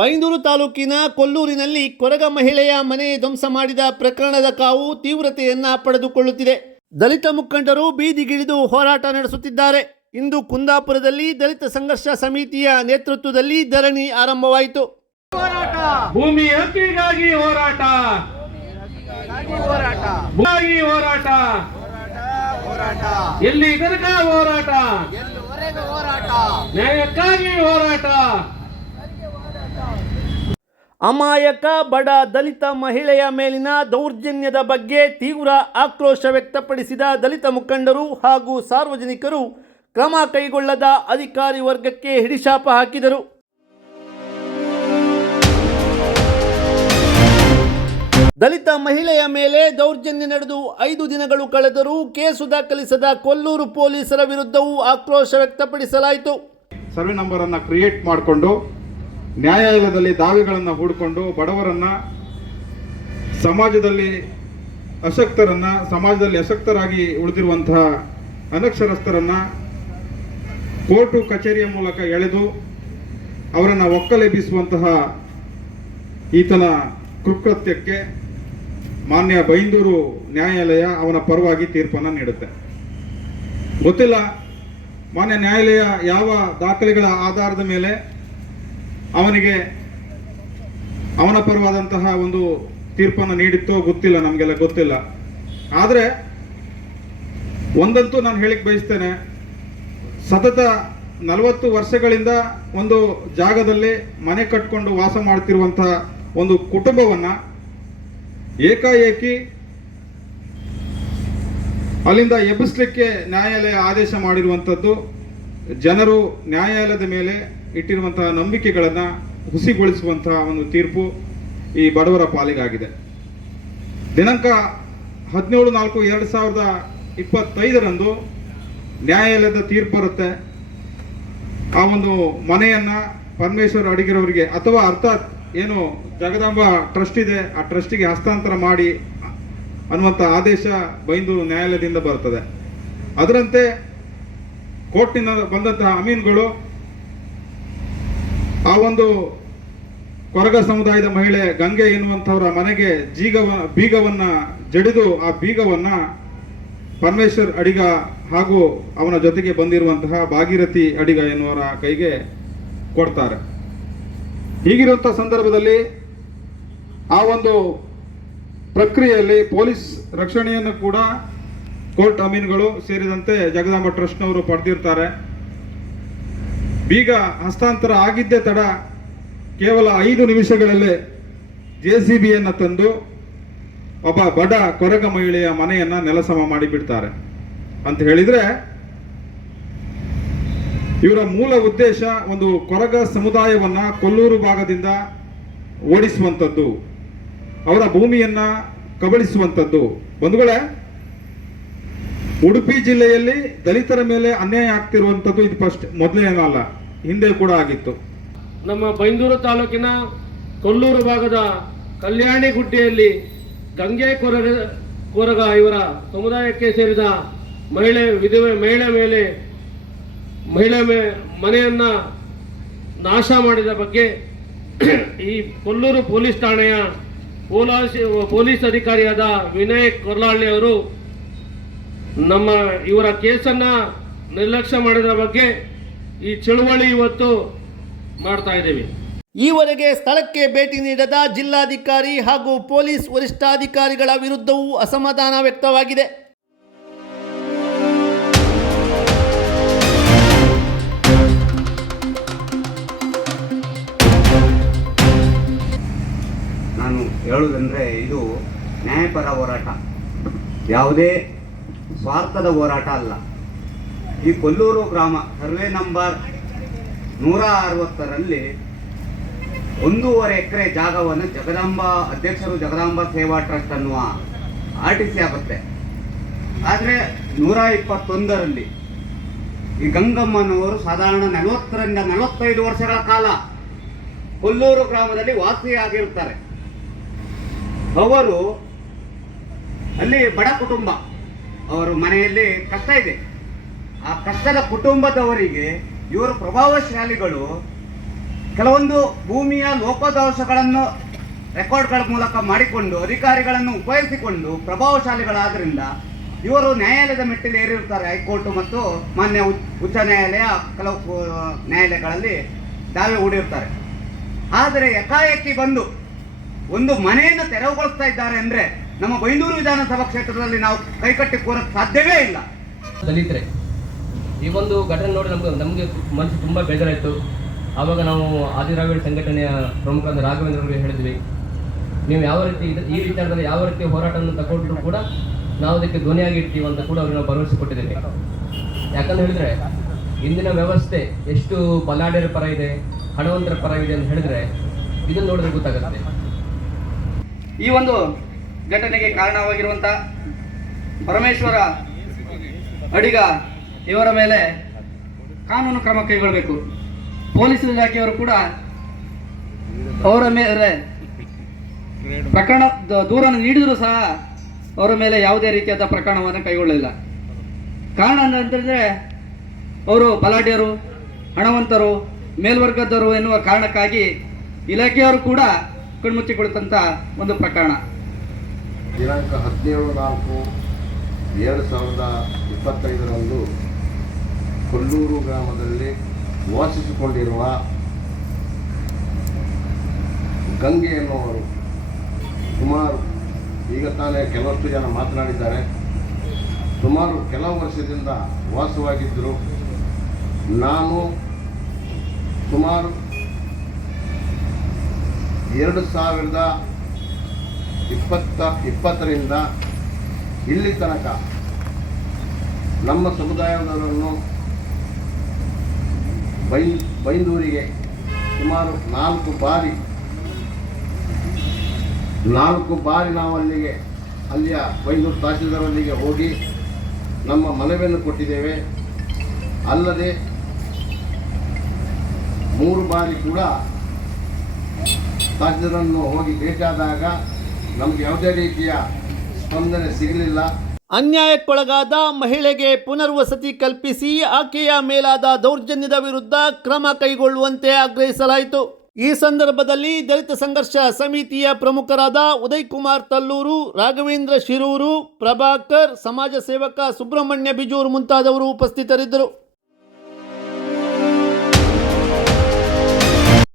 ಬೈಂದೂರು ತಾಲೂಕಿನ ಕೊಲ್ಲೂರಿನಲ್ಲಿ ಕೊರಗ ಮಹಿಳೆಯ ಮನೆ ಧ್ವಂಸ ಮಾಡಿದ ಪ್ರಕರಣದ ಕಾವು ತೀವ್ರತೆಯನ್ನ ಪಡೆದುಕೊಳ್ಳುತ್ತಿದೆ. ದಲಿತ ಮುಖಂಡರು ಬೀದಿಗಿಳಿದು ಹೋರಾಟ ನಡೆಸುತ್ತಿದ್ದಾರೆ. ಇಂದು ಕುಂದಾಪುರದಲ್ಲಿ ದಲಿತ ಸಂಘರ್ಷ ಸಮಿತಿಯ ನೇತೃತ್ವದಲ್ಲಿ ಧರಣಿ ಆರಂಭವಾಯಿತು. ಭೂಮಿ ಹಕ್ಕಿಗಾಗಿ ಹೋರಾಟ! ಭೂಮಿಗಾಗಿ ಹೋರಾಟ! ಎಲ್ಲಿ ತನಕ ಹೋರಾಟ? ನ್ಯಾಯಕ್ಕಾಗಿ ಹೋರಾಟ! ಅಮಾಯಕ ಬಡ ದಲಿತ ಮಹಿಳೆಯ ಮೇಲಿನ ದೌರ್ಜನ್ಯದ ಬಗ್ಗೆ ತೀವ್ರ ಆಕ್ರೋಶ ವ್ಯಕ್ತಪಡಿಸಿದ ದಲಿತ ಮುಖಂಡರು ಹಾಗೂ ಸಾರ್ವಜನಿಕರು ಕ್ರಮ ಕೈಗೊಳ್ಳದ ಅಧಿಕಾರಿ ವರ್ಗಕ್ಕೆ ಹಿಡಿಶಾಪ ಹಾಕಿದರು. ದಲಿತ ಮಹಿಳೆಯ ಮೇಲೆ ದೌರ್ಜನ್ಯ ನಡೆದು ಐದು ದಿನಗಳು ಕಳೆದರೂ ಕೇಸು ದಾಖಲಿಸದ ಕೊಲ್ಲೂರು ಪೊಲೀಸರ ವಿರುದ್ಧವೂ ಆಕ್ರೋಶ ವ್ಯಕ್ತಪಡಿಸಲಾಯಿತು. ಸರ್ವೆ ನಂಬರ್ ಅನ್ನ ಕ್ರಿಯೇಟ್ ಮಾಡಿಕೊಂಡು ನ್ಯಾಯಾಲಯದಲ್ಲಿ ದಾವೆಗಳನ್ನು ಹೂಡಿಕೊಂಡು ಬಡವರನ್ನು ಸಮಾಜದಲ್ಲಿ ಅಶಕ್ತರನ್ನು, ಸಮಾಜದಲ್ಲಿ ಅಶಕ್ತರಾಗಿ ಉಳಿದಿರುವಂತಹ ಅನಕ್ಷರಸ್ಥರನ್ನು ಕೋರ್ಟು ಕಚೇರಿಯ ಮೂಲಕ ಎಳೆದು ಅವರನ್ನು ಒಕ್ಕಲೆಬ್ಬಿಸುವಂತಹ ಈತನ ಕೃಕೃತ್ಯಕ್ಕೆ ಮಾನ್ಯ ಬೈಂದೂರು ನ್ಯಾಯಾಲಯ ಅವನ ಪರವಾಗಿ ತೀರ್ಪನ್ನು ನೀಡುತ್ತೆ. ಗೊತ್ತಿಲ್ಲ ಮಾನ್ಯ ನ್ಯಾಯಾಲಯ ಯಾವ ದಾಖಲೆಗಳ ಆಧಾರದ ಮೇಲೆ ಅವನಿಗೆ ಅವನ ಪರವಾದಂತಹ ಒಂದು ತೀರ್ಪನ್ನು ನೀಡಿತ್ತೋ ಗೊತ್ತಿಲ್ಲ, ನಮಗೆಲ್ಲ ಗೊತ್ತಿಲ್ಲ. ಆದರೆ ಒಂದಂತೂ ನಾನು ಹೇಳಿಕ್ ಬಯಸ್ತೇನೆ, ಸತತ ನಲವತ್ತು ವರ್ಷಗಳಿಂದ ಒಂದು ಜಾಗದಲ್ಲಿ ಮನೆ ಕಟ್ಕೊಂಡು ವಾಸ ಮಾಡ್ತಿರುವಂತಹ ಒಂದು ಕುಟುಂಬವನ್ನು ಏಕಾಏಕಿ ಅಲ್ಲಿಂದ ಎಬ್ಬಿಸ್ಲಿಕ್ಕೆ ನ್ಯಾಯಾಲಯ ಆದೇಶ ಮಾಡಿರುವಂಥದ್ದು, ಜನರು ನ್ಯಾಯಾಲಯದ ಮೇಲೆ ಇಟ್ಟಿರುವಂತಹ ನಂಬಿಕೆಗಳನ್ನು ಹುಸಿಗೊಳಿಸುವಂತಹ ಒಂದು ತೀರ್ಪು ಈ ಬಡವರ ಪಾಲಿಗಾಗಿದೆ. ದಿನಾಂಕ ಹದಿನೇಳು ನಾಲ್ಕು ಎರಡು ಸಾವಿರದ ಇಪ್ಪತ್ತೈದರಂದು ನ್ಯಾಯಾಲಯದ ತೀರ್ಪು ಬರುತ್ತೆ. ಆ ಒಂದು ಮನೆಯನ್ನು ಪರಮೇಶ್ವರ್ ಅಡಿಗಿರವರಿಗೆ ಅಥವಾ ಅರ್ಥಾತ್ ಏನು ಜಗದಾಂಬ ಟ್ರಸ್ಟ್ ಇದೆ, ಆ ಟ್ರಸ್ಟಿಗೆ ಹಸ್ತಾಂತರ ಮಾಡಿ ಅನ್ನುವಂಥ ಆದೇಶ ಬೈಂದೂರು ನ್ಯಾಯಾಲಯದಿಂದ ಬರ್ತದೆ. ಅದರಂತೆ ಕೋರ್ಟ್ನಿಂದ ಬಂದಂತಹ ಅಮೀನ್ಗಳು ಆ ಒಂದು ಕೊರಗ ಸಮುದಾಯದ ಮಹಿಳೆ ಗಂಗೆ ಎನ್ನುವಂಥವರ ಮನೆಗೆ ಜೀಗವ, ಬೀಗವನ್ನು ಜಡಿದು ಆ ಬೀಗವನ್ನು ಪರಮೇಶ್ವರ್ ಅಡಿಗ ಹಾಗೂ ಅವನ ಜೊತೆಗೆ ಬಂದಿರುವಂತಹ ಭಾಗೀರಥಿ ಅಡಿಗ ಎನ್ನುವರ ಕೈಗೆ ಕೊಡ್ತಾರೆ. ಹೀಗಿರುವಂಥ ಸಂದರ್ಭದಲ್ಲಿ ಆ ಒಂದು ಪ್ರಕ್ರಿಯೆಯಲ್ಲಿ ಪೊಲೀಸ್ ರಕ್ಷಣೆಯನ್ನು ಕೂಡ ಕೋರ್ಟ್ ಅಮೀನ್ಗಳು ಸೇರಿದಂತೆ ಜಗದಾಂಬ ಟ್ರಸ್ಟ್ನವರು ಪಡೆದಿರ್ತಾರೆ. ಬೀಗ ಹಸ್ತಾಂತರ ಆಗಿದ್ದೇ ತಡ ಕೇವಲ ಐದು ನಿಮಿಷಗಳಲ್ಲೇ ಜೆ ಸಿ ಬಿಯನ್ನು ತಂದು ಒಬ್ಬ ಬಡ ಕೊರಗ ಮಹಿಳೆಯ ಮನೆಯನ್ನು ನೆಲಸಮ ಮಾಡಿಬಿಡ್ತಾರೆ. ಅಂತ ಹೇಳಿದರೆ ಇವರ ಮೂಲ ಉದ್ದೇಶ ಒಂದು ಕೊರಗ ಸಮುದಾಯವನ್ನು ಕೊಲ್ಲೂರು ಭಾಗದಿಂದ ಓಡಿಸುವಂಥದ್ದು, ಅವರ ಭೂಮಿಯನ್ನು ಕಬಳಿಸುವಂಥದ್ದು. ಬಂಧುಗಳೇ, ಉಡುಪಿ ಜಿಲ್ಲೆಯಲ್ಲಿ ದಲಿತರ ಮೇಲೆ ಅನ್ಯಾಯ ಆಗ್ತಿರುವಂಥದ್ದು ಇದು ಫಸ್ಟ್ ಮೊದಲೇನಲ್ಲ ಹಿಂದೆ ಕೂಡ ಆಗಿತ್ತು. ನಮ್ಮ ಬೈಂದೂರು ತಾಲೂಕಿನ ಕೊಲ್ಲೂರು ಭಾಗದ ಕಲ್ಯಾಣಿ ಗುಡ್ಡೆಯಲ್ಲಿ ಗಂಗೆ ಕೊರಗ ಕೊರಗ ಇವರ ಸಮುದಾಯಕ್ಕೆ ಸೇರಿದ ಮಹಿಳೆ, ವಿಧವೆ ಮಹಿಳೆ ಮೇಲೆ, ಮಹಿಳೆ ಮೇ, ಮನೆಯನ್ನ ನಾಶ ಮಾಡಿದ ಬಗ್ಗೆ ಈ ಕೊಲ್ಲೂರು ಪೊಲೀಸ್ ಠಾಣೆಯ ಪೊಲೀಸ್ ಪೊಲೀಸ್ ಅಧಿಕಾರಿಯಾದ ವಿನಯ್ ಕೊರ್ಲಾಳ್ಳಿ ಅವರು ನಮ್ಮ ಇವರ ಕೇಸನ್ನ ನಿರ್ಲಕ್ಷ್ಯ ಮಾಡಿದ ಬಗ್ಗೆ ಈ ಚಳುವಳಿ ಇವತ್ತು ಮಾಡ್ತಾ ಇದ್ದೀವಿ. ಈವರೆಗೆ ಸ್ಥಳಕ್ಕೆ ಭೇಟಿ ನೀಡದ ಜಿಲ್ಲಾಧಿಕಾರಿ ಹಾಗೂ ಪೊಲೀಸ್ ವರಿಷ್ಠಾಧಿಕಾರಿಗಳ ವಿರುದ್ಧವೂ ಅಸಮಾಧಾನ ವ್ಯಕ್ತವಾಗಿದೆ. ನಾನು ಹೇಳುವುದಂದರೆ ಇದು ನ್ಯಾಯಪರ ಹೋರಾಟ. ಯಾವುದೇ ಸ್ವಾರ್ಥದ ಹೋರಾಟ ಅಲ್ಲ. ಈ ಕೊಲ್ಲೂರು ಗ್ರಾಮ ಸರ್ವೆ ನಂಬರ್ ನೂರ ಅರವತ್ತರಲ್ಲಿ ಒಂದೂವರೆ ಎಕರೆ ಜಾಗವನ್ನು ಜಗದಾಂಬ, ಅಧ್ಯಕ್ಷರು ಜಗದಾಂಬ ಸೇವಾ ಟ್ರಸ್ಟ್ ಅನ್ನುವ ಆರ್ ಟಿ ಸಿ ಆಗುತ್ತೆ. ಆದರೆ ನೂರ ಇಪ್ಪತ್ತೊಂದರಲ್ಲಿ ಈ ಗಂಗಮ್ಮನವರು ಸಾಧಾರಣ ನಲವತ್ತರಿಂದ ನಲವತ್ತೈದು ವರ್ಷಗಳ ಕಾಲ ಕೊಲ್ಲೂರು ಗ್ರಾಮದಲ್ಲಿ ವಾಸಿಯಾಗಿರುತ್ತಾರೆ. ಅವರು ಅಲ್ಲಿ ಬಡ ಕುಟುಂಬ. ಅವರು ಮನೆಯಲ್ಲಿ ಕಷ್ಟ ಇದೆ. ಆ ಕಷ್ಟದ ಕುಟುಂಬದವರಿಗೆ ಇವರು ಪ್ರಭಾವಶಾಲಿಗಳು. ಕೆಲವೊಂದು ಭೂಮಿಯ ಲೋಪದೋಷಗಳನ್ನು ರೆಕಾರ್ಡ್ಗಳ ಮೂಲಕ ಮಾಡಿಕೊಂಡು, ಅಧಿಕಾರಿಗಳನ್ನು ಉಪಯೋಗಿಸಿಕೊಂಡು ಪ್ರಭಾವಶಾಲಿಗಳಾದ್ರಿಂದ ಇವರು ನ್ಯಾಯಾಲಯದ ಮೆಟ್ಟಿಲು ಏರಿರ್ತಾರೆ ಹೈಕೋರ್ಟ್ ಮತ್ತು ಮಾನ್ಯ ಉಚ್- ಉಚ್ಚ ನ್ಯಾಯಾಲಯ ಕೆಲವು ನ್ಯಾಯಾಲಯಗಳಲ್ಲಿ ದಾವೆ ಹೂಡಿರ್ತಾರೆ ಆದರೆ ಏಕಾಏಕಿ ಬಂದು ಒಂದು ಮನೆಯನ್ನು ತೆರವುಗೊಳಿಸ್ತಾ ಇದ್ದಾರೆ ಅಂದ್ರೆ ನಮ್ಮ ಬೈಂದೂರು ವಿಧಾನಸಭಾ ಕ್ಷೇತ್ರದಲ್ಲಿ ನಾವು ಕೈಕಟ್ಟಿ ಕೂರಕ್ಕೆ ಸಾಧ್ಯವೇ ಇಲ್ಲ. ದಲಿತರೆ. ಈ ಒಂದು ಘಟನೆ ನೋಡಿ ನಮ್ಗೆ, ನಮಗೆ ಮನಸ್ಸು ತುಂಬ ಬೇಜಾರಾಯಿತು. ಆವಾಗ ನಾವು ಆದಿರಾವಿಡ ಸಂಘಟನೆಯ ಪ್ರಮುಖರಾದ ರಾಘವೇಂದ್ರ ಅವರಿಗೆ ಹೇಳಿದ್ವಿ. ನೀವು ಯಾವ ರೀತಿ ಈ ವಿಚಾರದಲ್ಲಿ ಯಾವ ರೀತಿ ಹೋರಾಟವನ್ನು ತಗೊಂಡ್ರು ಕೂಡ ನಾವು ಅದಕ್ಕೆ ಧ್ವನಿಯಾಗಿ ಇರ್ತೀವಿ ಅಂತ ಕೂಡ ಅವ್ರಿಗೆ ನಾವು ಭರವಸೆ ಕೊಟ್ಟಿದ್ದೇವೆ. ಯಾಕಂತ ಹೇಳಿದ್ರೆ, ಇಂದಿನ ವ್ಯವಸ್ಥೆ ಎಷ್ಟು ಬಲಾಢ್ಯರ ಪರ ಇದೆ, ಹಣವಂತರ ಪರ ಇದೆ ಅಂತ ಹೇಳಿದ್ರೆ ಇದನ್ನು ನೋಡಿದ್ರೆ ಗೊತ್ತಾಗುತ್ತೆ. ಈ ಒಂದು ಘಟನೆಗೆ ಕಾರಣವಾಗಿರುವಂಥ ಪರಮೇಶ್ವರ ಅಡಿಗ ಇವರ ಮೇಲೆ ಕಾನೂನು ಕ್ರಮ ಕೈಗೊಳ್ಳಬೇಕು. ಪೊಲೀಸ್ ಇಲಾಖೆಯವರು ಕೂಡ ಅವರ ಮೇಲೆ ಪ್ರಕರಣ ದೂರನ್ನು ನೀಡಿದರೂ ಸಹ ಅವರ ಮೇಲೆ ಯಾವುದೇ ರೀತಿಯಾದ ಪ್ರಕರಣವನ್ನು ಕೈಗೊಳ್ಳಲಿಲ್ಲ. ಕಾರಣ ಅಂತಂದರೆ ಅವರು ಬಲಾಢ್ಯರು, ಹಣವಂತರು, ಮೇಲ್ವರ್ಗದವರು ಎನ್ನುವ ಕಾರಣಕ್ಕಾಗಿ ಇಲಾಖೆಯವರು ಕೂಡ ಕಣ್ಮುಚ್ಚಿಕೊಳ್ಳುತ್ತಂಥ ಒಂದು ಪ್ರಕರಣ. ದಿನಾಂಕ ಹದಿನೇಳು ನಾಲ್ಕು ಎರಡು ಸಾವಿರದ ಇಪ್ಪತ್ತೈದರಂದು ಕೊಲ್ಲೂರು ಗ್ರಾಮದಲ್ಲಿ ವಾಸಿಸಿಕೊಂಡಿರುವ ಗಂಗೆ ಎನ್ನುವರು ಸುಮಾರು ಈಗ ತಾನೇ ಕೆಲವಷ್ಟು ಜನ ಮಾತನಾಡಿದ್ದಾರೆ. ಸುಮಾರು ಕೆಲವು ವರ್ಷದಿಂದ ವಾಸವಾಗಿದ್ದರು. ನಾನು ಸುಮಾರು ಎರಡು ಸಾವಿರದ ಇಪ್ಪತ್ತ, ಇಪ್ಪತ್ತರಿಂದ ಇಲ್ಲಿ ತನಕ ನಮ್ಮ ಸಮುದಾಯದವರನ್ನು ಬೈ, ಬೈಂದೂರಿಗೆ ಸುಮಾರು ನಾಲ್ಕು ಬಾರಿ ನಾಲ್ಕು ಬಾರಿ ನಾವು ಅಲ್ಲಿಗೆ ಅಲ್ಲಿಯ ಬೈಂದೂರು ತಹಸೀಲ್ದಾರಲ್ಲಿಗೆ ಹೋಗಿ ನಮ್ಮ ಮನವಿಯನ್ನು ಕೊಟ್ಟಿದ್ದೇವೆ. ಅಲ್ಲದೆ ಮೂರು ಬಾರಿ ಕೂಡ ತಹಸೀಲ್ದಾರನ್ನು ಹೋಗಿ ಭೇಟಿಯಾದಾಗ ನಮಗೆ ಯಾವುದೇ ರೀತಿಯ ಸ್ಪಂದನೆ ಸಿಗಲಿಲ್ಲ. ಅನ್ಯಾಯಕ್ಕೊಳಗಾದ ಮಹಿಳೆಗೆ ಪುನರ್ವಸತಿ ಕಲ್ಪಿಸಿ ಆಕೆಯ ಮೇಲಾದ ದೌರ್ಜನ್ಯದ ವಿರುದ್ಧ ಕ್ರಮ ಕೈಗೊಳ್ಳುವಂತೆ ಆಗ್ರಹಿಸಲಾಯಿತು. ಈ ಸಂದರ್ಭದಲ್ಲಿ ದಲಿತ ಸಂಘರ್ಷ ಸಮಿತಿಯ ಪ್ರಮುಖರಾದ ಉದಯ್ ಕುಮಾರ್ ತಲ್ಲೂರು, ರಾಘವೇಂದ್ರ ಶಿರೂರು, ಪ್ರಭಾಕರ್, ಸಮಾಜ ಸೇವಕ ಸುಬ್ರಹ್ಮಣ್ಯ ಬಿಜೂರು ಮುಂತಾದವರು ಉಪಸ್ಥಿತರಿದ್ದರು.